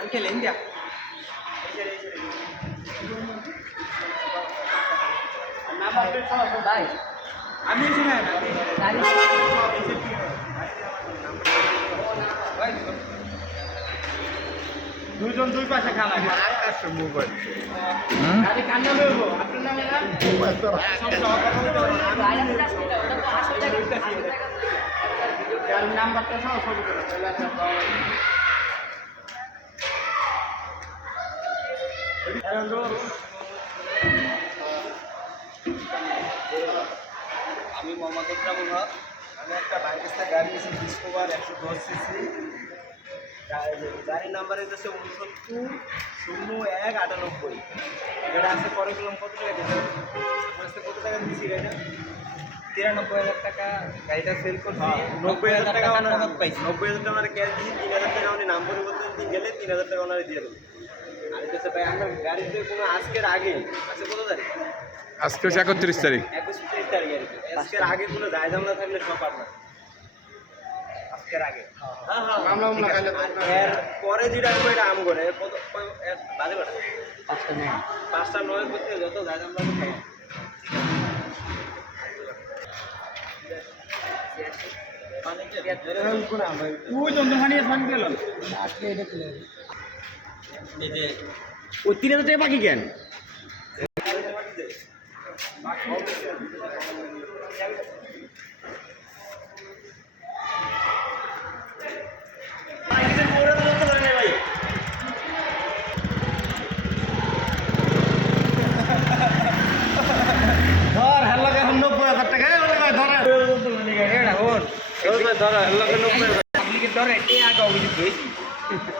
Anche l'India. Vai. আমি শুনে দুইজন দুই পাশে খানা আকাশ মোবাইল গাড়ি কান্না লইব আপনার নামে না মোবাইল তো আর নাম্বারটা সব ছবি করে আমি মোহাম্মদ ইকরামুল হক। আমি একটা বাইকের সাথে গাড়ি নিয়েছি ডিসকভার 110 সিসি, গাড়ির নাম্বার হচ্ছে 690198। এটা আছে পরে গেলাম কত টাকা দিয়েছে, কত টাকা দিয়েছি গাড়িটা? 93,000 টাকা গাড়িটা সেল করছি। 90,000 টাকা নগদ পাইছি। 90,000 টাকা আমরা ক্যাশ দিয়েছি, 3,000 টাকা আমি নাম পরিবর্তন দিয়ে গেলে 3,000 টাকা ওনারে দিয়ে দেবো। আর এটা ভাই আমরা গাড়িতে কোনো আজকের আগে আছে কত তারিখ? আজকে 31 তারিখ। 31 তারিখ আর কি। আজকের আগে কোনো যায় জামলা থাকলে সব আপনার আজকের আগে। হ্যাঁ হ্যাঁ মামলা খাইলে এর পরে যেটা আমি এটা আম করে কত বাজে কটা? 5টা 9 করতে যত যায় জামলা তো খাই। ওই 3,000 টাকা বাকি কেন? ধর হেল্লা এখন 90,000 টাকা ধর হেল্লা 90,000 আপনি কি ধরে আগে অভিযোগ হয়েছি